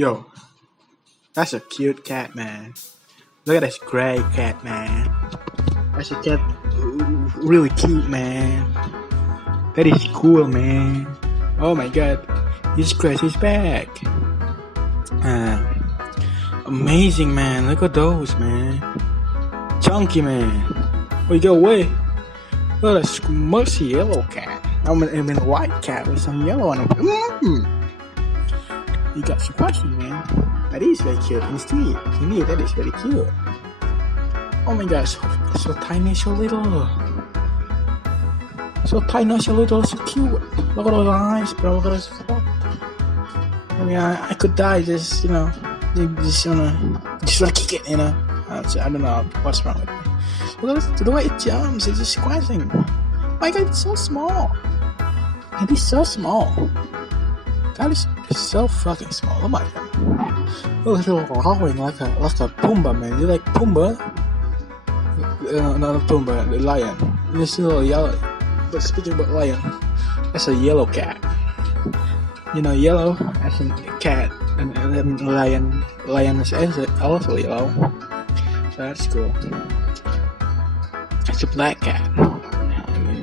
Yo, that's a cute cat, man. Look at this gray cat, man. That's a cat, really cute, man. That is cool, man. Oh my god, he scratched his back. Uh, Amazing, man. Look at those, man. Chunky, man. Oh, you go away. Look at this musty yellow cat. I mean a white cat with some yellow on it. You got some questions, man. That is very cute. Indeed, that is very cute. Oh my gosh, so tiny, so little. So tiny, so little, so cute. Look at those eyes, bro. Look at those foot. I mean, I could die just wanna kick it, I don't know what's wrong with me. Look at the way it jumps. It's just squashing. My God, it's so small. It is so small. That is so fucking small. Oh my god. Look at it rolling like a Pumbaa, man. You like Pumbaa? Not Pumbaa, the lion. It's a little yellow. But speaking about lion, that's a yellow cat. Yellow as in cat, and lion is also yellow. So that's cool. It's a black cat.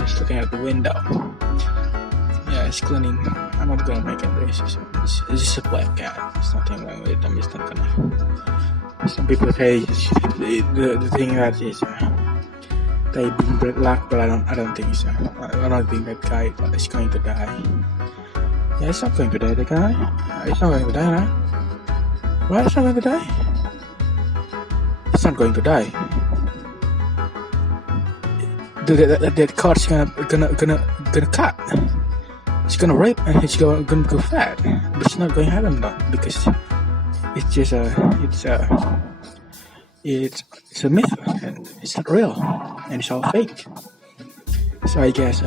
It's looking out the window. Yeah, it's cleaning. I'm not gonna make it racist. It's just a black cat. There's nothing wrong with it. I'm just not gonna. Some people say the thing that is they being black, but I don't think so. I don't think that guy is going to die. Yeah, it's not going to die. The guy, it's not going to die, right? Right? It's not going to die. It's not going to die. That car's gonna cut. It's gonna rape and it's gonna go fat, but it's not going to happen though because it's just it's a myth and it's not real and it's all fake. So I guess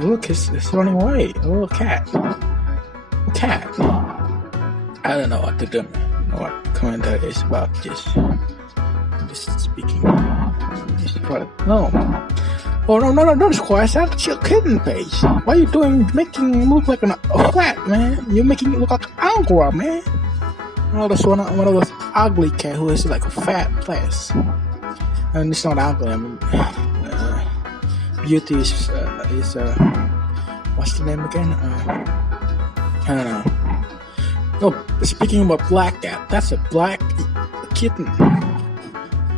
look, it's running away. A little cat. I don't know what to do. I don't know what commentary is about. Just speaking. No. Oh no! Don't squash that. It's your kitten face. Why are you making it look like a flat, man? You're making it look like an angora, man. One of those ugly cat who is like a fat place. And it's not ugly. I mean, beauty is what's the name again? I don't know. Oh, speaking about black cat, that's a black kitten.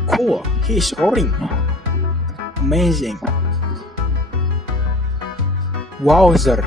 Cool. He's roaring. Amazing. Wowzer.